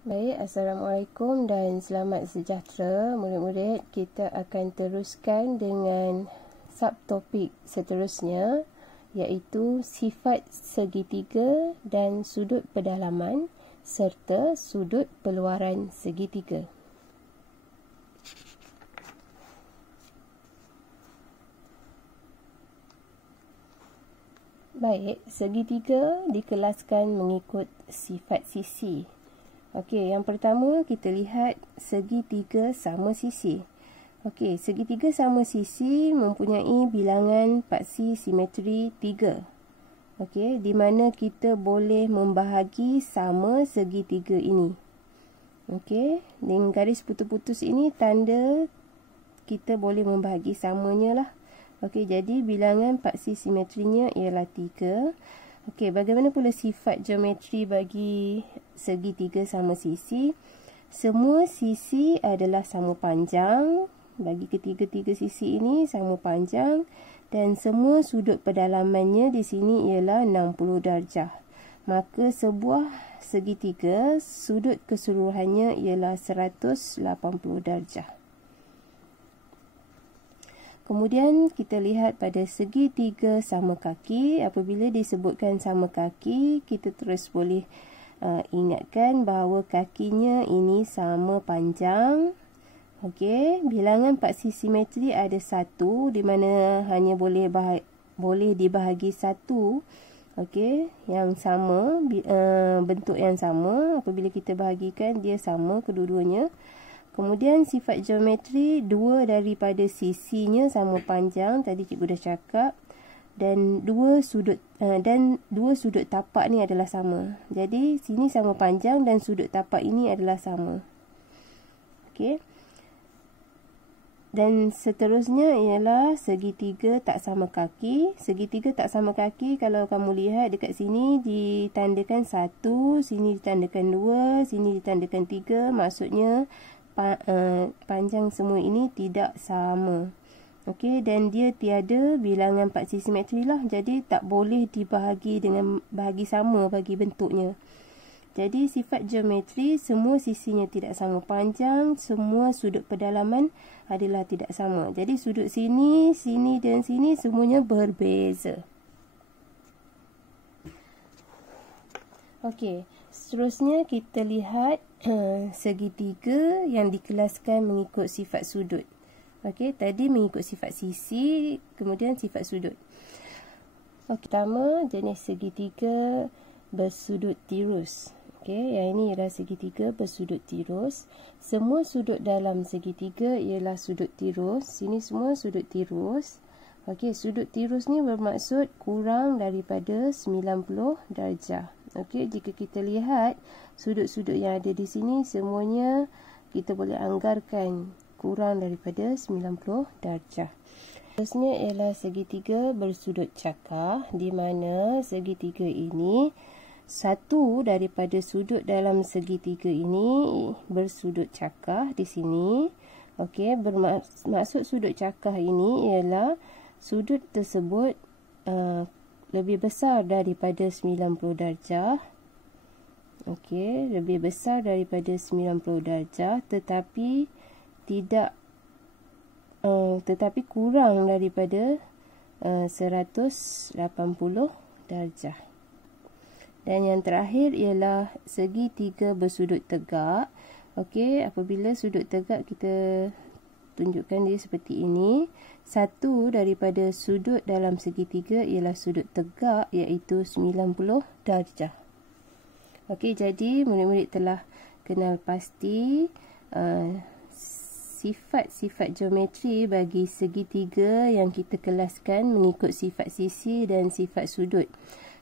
Baik, Assalamualaikum dan selamat sejahtera murid-murid. Kita akan teruskan dengan subtopik seterusnya, iaitu sifat segitiga dan sudut pedalaman serta sudut peluaran segitiga. Baik, segitiga dikelaskan mengikut sifat sisi. Okey, yang pertama kita lihat segitiga sama sisi. Okey, segitiga sama sisi mempunyai bilangan paksi simetri 3. Okey, di mana kita boleh membahagi sama segitiga ini. Okey, dengan garis putus-putus ini tanda kita boleh membahagi samanya lah. Okey, jadi bilangan paksi simetrinya ialah 3. Okey, bagaimana pula sifat geometri bagi segitiga sama sisi? Semua sisi adalah sama panjang. Bagi ketiga-tiga sisi ini sama panjang. Dan semua sudut pedalamannya di sini ialah 60 darjah. Maka sebuah segitiga, sudut keseluruhannya ialah 180 darjah. Kemudian kita lihat pada segitiga sama kaki. Apabila disebutkan sama kaki, kita terus boleh ingatkan bahawa kakinya ini sama panjang. Okey, bilangan paksi simetri ada 1, di mana hanya boleh dibahagi 1. Okey, yang sama, bentuk yang sama. Apabila kita bahagikan, dia sama kedua-duanya. Kemudian sifat geometri, dua daripada sisinya sama panjang, tadi cikgu dah cakap, dan dua sudut tapak ni adalah sama. Jadi sini sama panjang dan sudut tapak ini adalah sama. Okey. Dan seterusnya ialah segitiga tak sama kaki. Segitiga tak sama kaki, kalau kamu lihat dekat sini ditandakan 1, sini ditandakan 2, sini ditandakan 3, maksudnya panjang semua ini tidak sama. Okey, dan dia tiada bilangan paksi simetri lah. Jadi tak boleh dibahagi dengan bahagi sama bagi bentuknya. Jadi sifat geometri, semua sisinya tidak sama panjang, semua sudut pedalaman adalah tidak sama. Jadi sudut sini, sini dan sini semuanya berbeza. Okey, seterusnya kita lihat segitiga yang dikelaskan mengikut sifat sudut. Okey, tadi mengikut sifat sisi, kemudian sifat sudut. Okey, pertama jenis segitiga bersudut tirus. Okey, yang ini ialah segitiga bersudut tirus. Semua sudut dalam segitiga ialah sudut tirus. Sini semua sudut tirus. Okey, sudut tirus ni bermaksud kurang daripada 90 darjah. Okey, jika kita lihat sudut-sudut yang ada di sini semuanya kita boleh anggarkan kurang daripada 90 darjah. Seterusnya ialah segitiga bersudut cakar, di mana segitiga ini satu daripada sudut dalam segitiga ini bersudut cakar di sini. Okey, bermaksud sudut cakar ini ialah sudut tersebut lebih besar daripada 90 darjah. Okey, lebih besar daripada 90 darjah tetapi kurang daripada 180 darjah. Dan yang terakhir ialah segitiga bersudut tegak. Okey, apabila sudut tegak kita tunjukkan dia seperti ini. Satu daripada sudut dalam segitiga ialah sudut tegak, iaitu 90 darjah. Okey, jadi murid-murid telah kenal pasti sifat-sifat geometri bagi segitiga yang kita kelaskan mengikut sifat sisi dan sifat sudut.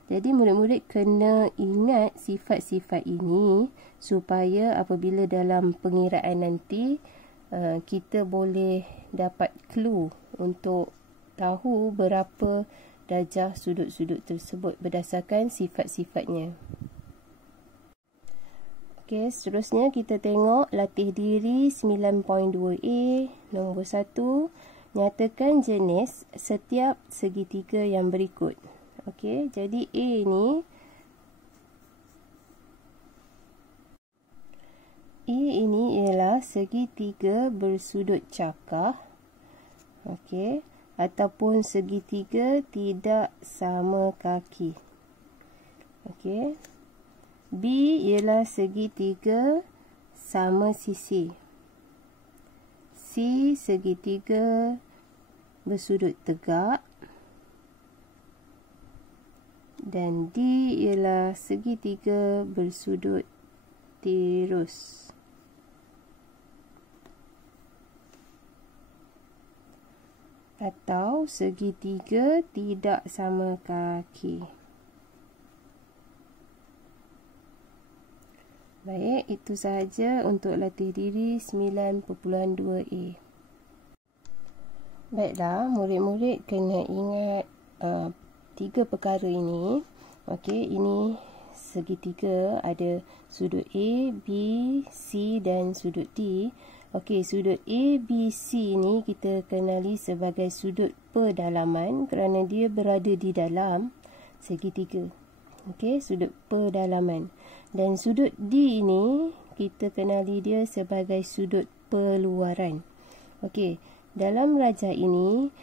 Jadi murid-murid kena ingat sifat-sifat ini supaya apabila dalam pengiraan nanti kita boleh dapat clue untuk tahu berapa darjah sudut-sudut tersebut berdasarkan sifat-sifatnya. Okey, seterusnya kita tengok latih diri 9.2a nombor 1. Nyatakan jenis setiap segitiga yang berikut. Okey, jadi A ni Jadi ini ialah segitiga bersudut cakar. Okey, ataupun segitiga tidak sama kaki. Okey. B ialah segitiga sama sisi. C segitiga bersudut tegak. Dan D ialah segitiga bersudut tirus. Atau segitiga tidak sama kaki. Baik, itu sahaja untuk latih diri 9.2a. Baiklah, murid-murid kena ingat 3 perkara ini. Okey, ini segitiga, ada sudut A, B, C dan sudut D. Okey, sudut A, B, C ni kita kenali sebagai sudut pedalaman kerana dia berada di dalam segitiga. Okey, sudut pedalaman. Dan sudut D ini kita kenali dia sebagai sudut peluaran. Okey, dalam rajah ini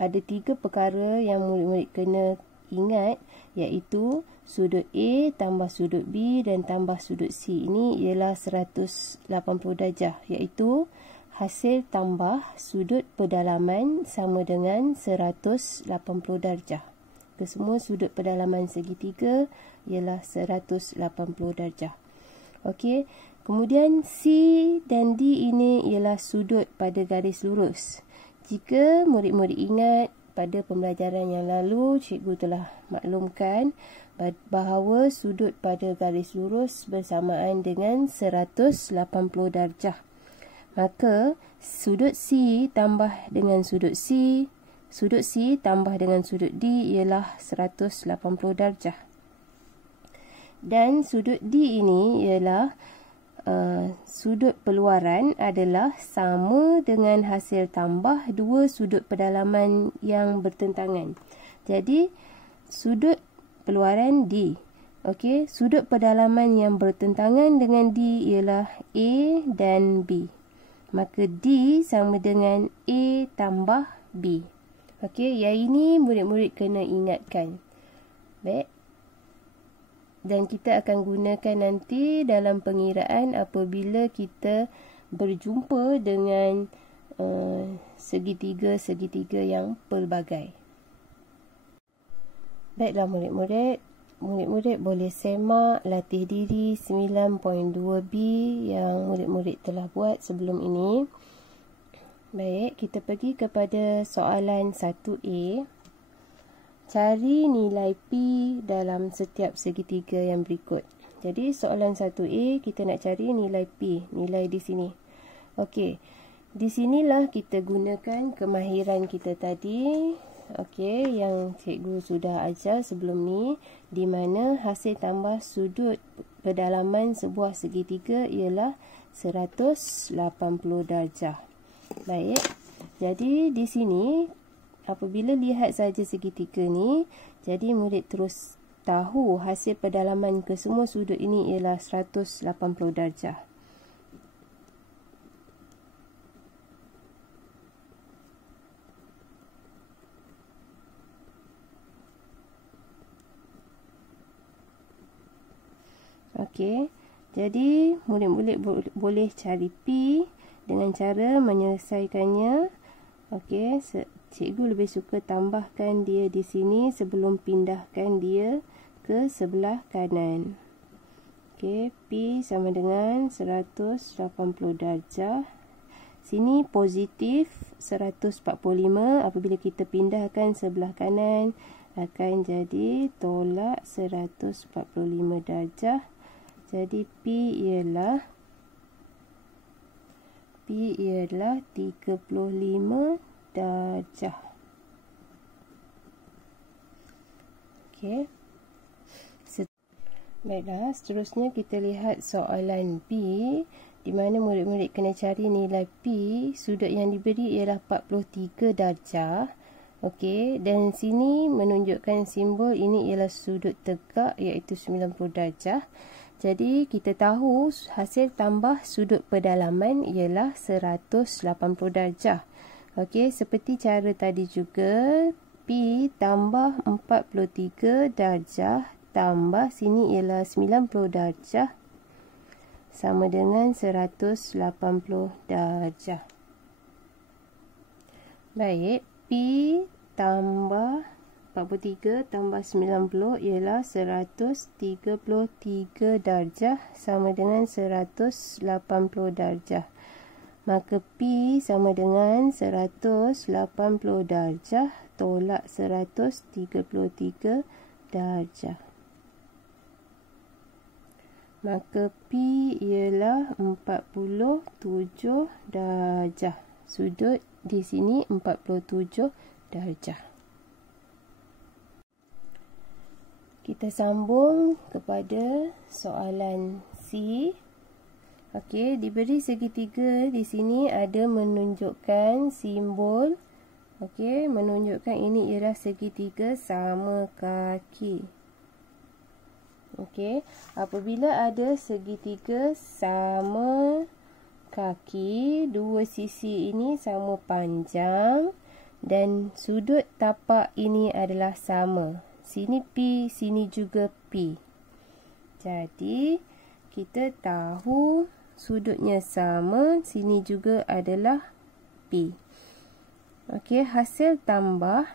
ada 3 perkara yang murid-murid kena ingat, iaitu sudut A tambah sudut B dan tambah sudut C ini ialah 180 darjah, iaitu hasil tambah sudut pedalaman sama dengan 180 darjah. Kesemua sudut pedalaman segitiga ialah 180 darjah. Okey, kemudian C dan D ini ialah sudut pada garis lurus. Jika murid-murid ingat pada pembelajaran yang lalu, cikgu telah maklumkan bahawa sudut pada garis lurus bersamaan dengan 180 darjah. Maka sudut C tambah dengan sudut C tambah dengan sudut D ialah 180 darjah. Dan sudut D ini ialah sudut peluaran adalah sama dengan hasil tambah 2 sudut pedalaman yang bertentangan. Jadi sudut peluaran D. Okey, sudut pedalaman yang bertentangan dengan D ialah A dan B. Maka D sama dengan A tambah B. Okey, yang ini murid-murid kena ingatkan. Baik. Dan kita akan gunakan nanti dalam pengiraan apabila kita berjumpa dengan segitiga-segitiga yang pelbagai. Baiklah murid-murid boleh semak latih diri 9.2b yang murid-murid telah buat sebelum ini. Baik, kita pergi kepada soalan 1A. Cari nilai P dalam setiap segitiga yang berikut. Jadi soalan 1A kita nak cari nilai P, nilai di sini. Okey, di sinilah kita gunakan kemahiran kita tadi. Okey, yang cikgu sudah ajar sebelum ni, di mana hasil tambah sudut pedalaman sebuah segitiga ialah 180 darjah. Baik, jadi di sini apabila lihat saja segitiga ni, jadi murid terus tahu hasil pedalaman kesemua sudut ini ialah 180 darjah. Okey, jadi murid-murid boleh cari P dengan cara menyelesaikannya. Okey, cikgu lebih suka tambahkan dia di sini sebelum pindahkan dia ke sebelah kanan. Okey, P sama dengan 180 darjah. Sini positif 145. Apabila kita pindahkan sebelah kanan, akan jadi tolak 145 darjah. Jadi P ialah 35 darjah. Okey. Baiklah, seterusnya kita lihat soalan B, di mana murid-murid kena cari nilai P. Sudut yang diberi ialah 43 darjah. Okey, dan sini menunjukkan simbol ini ialah sudut tegak iaitu 90 darjah. Jadi kita tahu hasil tambah sudut pedalaman ialah 180 darjah. Okey, seperti cara tadi juga, P tambah 43 darjah tambah sini ialah 90 darjah sama dengan 180 darjah. Baik, P tambah 43 tambah 90 ialah 133 darjah sama dengan 180 darjah. Maka P sama dengan 180 darjah tolak 133 darjah. Maka P ialah 47 darjah. Sudut di sini 47 darjah. Kita sambung kepada soalan C. Okey, diberi segitiga di sini ada menunjukkan simbol. Okey, menunjukkan ini ialah segitiga sama kaki. Okey, apabila ada segitiga sama kaki, dua sisi ini sama panjang dan sudut tapak ini adalah sama. Sini P, sini juga P. Jadi, kita tahu sudutnya sama, sini juga adalah P. Okey, hasil tambah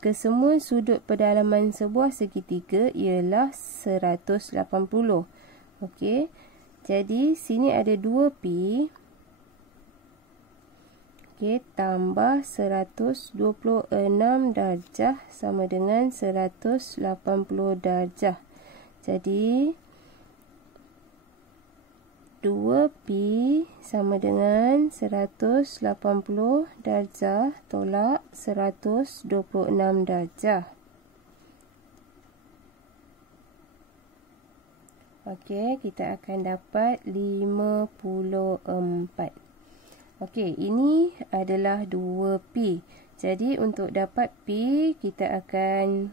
kesemua sudut pedalaman sebuah segitiga ialah 180. Okey, jadi sini ada 2P. Okey, tambah 126 darjah sama dengan 180 darjah. Jadi 2P sama dengan 180 darjah tolak 126 darjah. Okey, kita akan dapat 54. Okey, ini adalah 2P. Jadi untuk dapat P, kita akan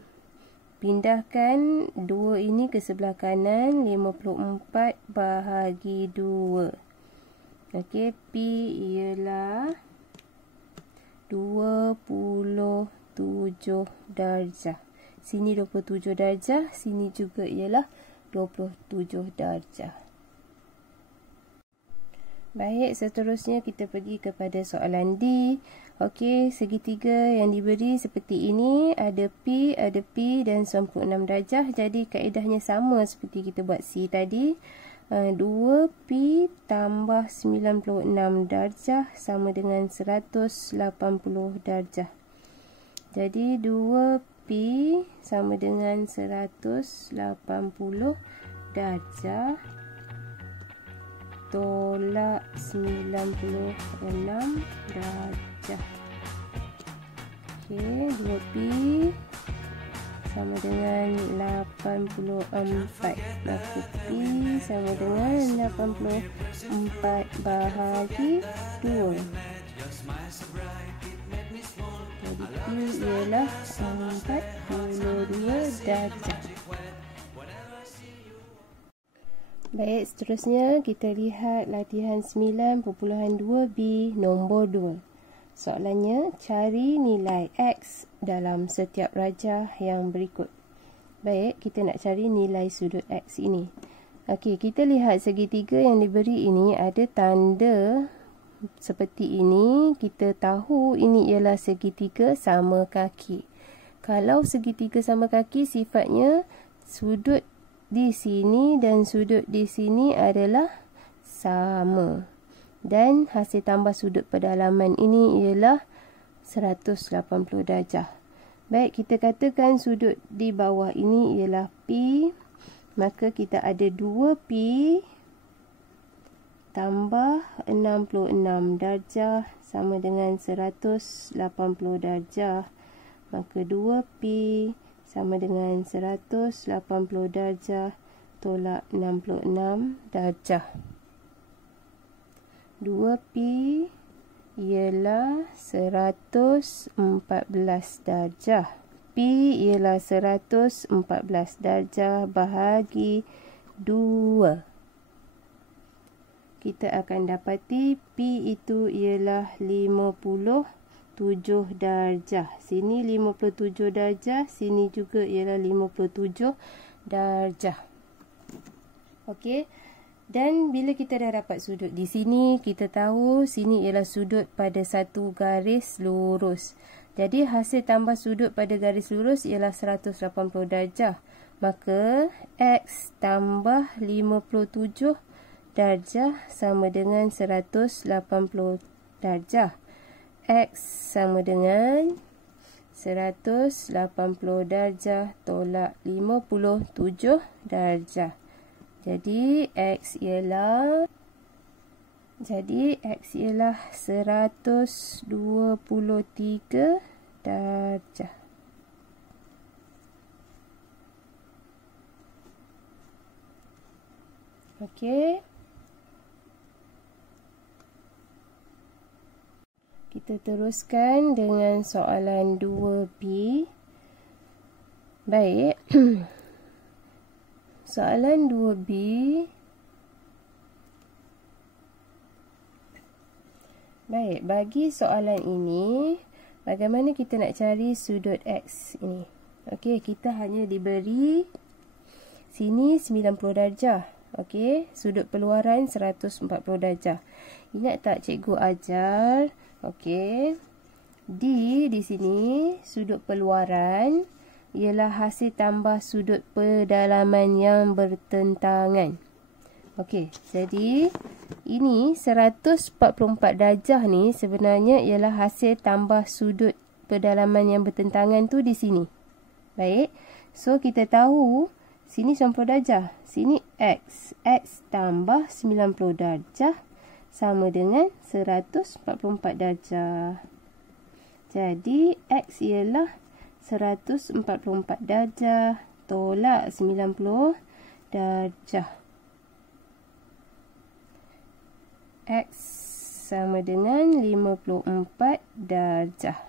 pindahkan 2 ini ke sebelah kanan, 54 bahagi 2. Okey, P ialah 27 darjah. Sini 27 darjah, sini juga ialah 27 darjah. Baik, seterusnya kita pergi kepada soalan D. Okey, segitiga yang diberi seperti ini, ada P dan 96 darjah. Jadi kaedahnya sama seperti kita buat C tadi. 2P tambah 96 darjah sama dengan 180 darjah. Jadi 2P sama dengan 180 darjah tolak 96 darjah. Okey, 2P sama dengan 84. Maka P sama dengan 84 bahagi 2. Jadi P ialah 42 darjah. Baik, seterusnya kita lihat latihan 9.2b nombor 2. Soalannya, cari nilai X dalam setiap rajah yang berikut. Baik, kita nak cari nilai sudut X ini. Okey, kita lihat segitiga yang diberi ini ada tanda seperti ini. Kita tahu ini ialah segitiga sama kaki. Kalau segitiga sama kaki, sifatnya sudut di sini dan sudut di sini adalah sama. Dan hasil tambah sudut pedalaman ini ialah 180 darjah. Baik, kita katakan sudut di bawah ini ialah P. Maka kita ada 2P tambah 66 darjah sama dengan 180 darjah. Maka 2P sama dengan 180 darjah tolak 66 darjah. 2P ialah 114 darjah. P ialah 114 darjah bahagi Kita akan dapati P itu ialah 57 darjah. Sini 57 darjah, sini juga ialah 57 darjah. Okey. Dan bila kita dah dapat sudut di sini, kita tahu sini ialah sudut pada satu garis lurus. Jadi hasil tambah sudut pada garis lurus ialah 180 darjah. Maka X tambah 57 darjah sama dengan 180 darjah. X sama dengan 180 darjah tolak 57 darjah. Jadi X ialah 123 darjah. Okey. Kita teruskan dengan soalan 2B. Baik. Soalan 2B. Baik, bagi soalan ini, bagaimana kita nak cari sudut X ini? Okey, kita hanya diberi sini 90 darjah. Okey, sudut peluaran 140 darjah. Ingat tak cikgu ajar? Okey. Di sini sudut peluaran ialah hasil tambah sudut pedalaman yang bertentangan. Okey, jadi ini 144 darjah ni sebenarnya ialah hasil tambah sudut pedalaman yang bertentangan tu di sini. Baik, so kita tahu sini 90 darjah, sini X. X tambah 90 darjah sama dengan 144 darjah. Jadi X ialah 144 darjah tolak 90 darjah. X sama dengan 54 darjah.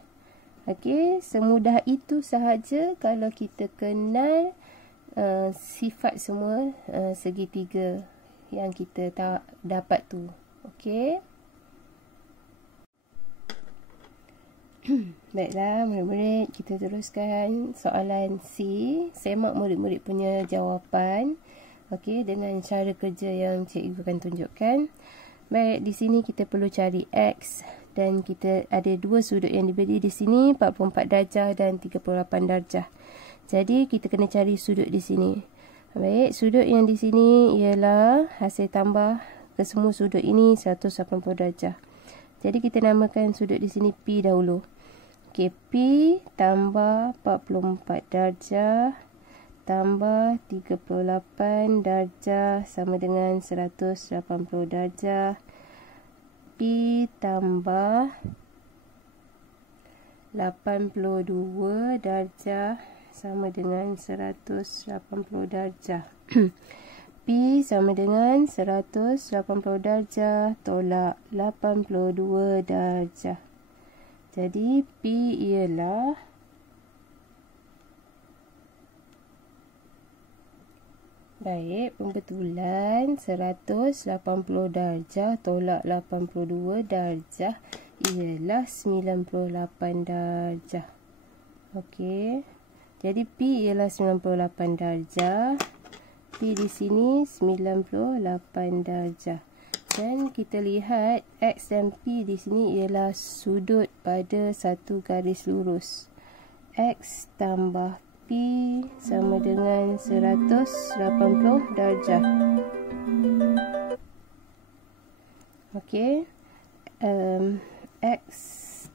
Okey, semudah itu sahaja kalau kita kenal sifat semua segitiga yang kita dapat tu. Okey. Baiklah murid-murid, kita teruskan soalan C. Semak murid-murid punya jawapan. Okey, dengan cara kerja yang cikgu akan tunjukkan. Baik, di sini kita perlu cari X dan kita ada dua sudut yang diberi di sini, 44 darjah dan 38 darjah. Jadi kita kena cari sudut di sini. Baik, sudut yang di sini ialah hasil tambah ke semua sudut ini 180 darjah. Jadi kita namakan sudut di sini P dahulu. Okey, P tambah 44 darjah tambah 38 darjah sama dengan 180 darjah. P tambah 82 darjah sama dengan 180 darjah. P sama dengan 180 darjah tolak 82 darjah. Jadi P ialah baik, pembetulan 180 darjah tolak 82 darjah ialah 98 darjah. Okey. Jadi P ialah 98 darjah. P di sini 98 darjah. Dan kita lihat X dan P di sini ialah sudut pada satu garis lurus. X tambah P sama dengan 180 darjah. Okey. X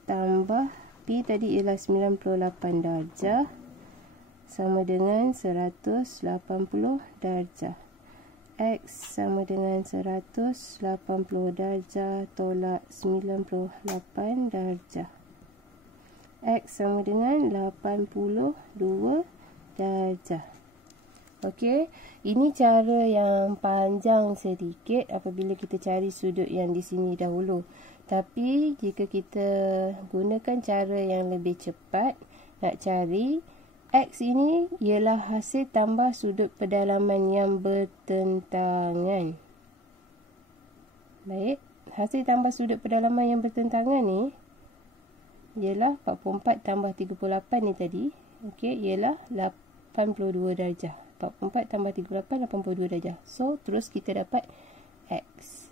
tambah P tadi ialah 98 darjah sama dengan 180 darjah. X sama dengan 180 darjah tolak 98 darjah. X sama dengan 82 darjah. Okey, ini cara yang panjang sedikit apabila kita cari sudut yang di sini dahulu. Tapi jika kita gunakan cara yang lebih cepat nak cari X ini ialah hasil tambah sudut pedalaman yang bertentangan. Baik, hasil tambah sudut pedalaman yang bertentangan ni ialah 44 tambah 38 ni tadi. Okey, ialah 82 darjah. 44 tambah 38, 82 darjah. So, terus kita dapat X.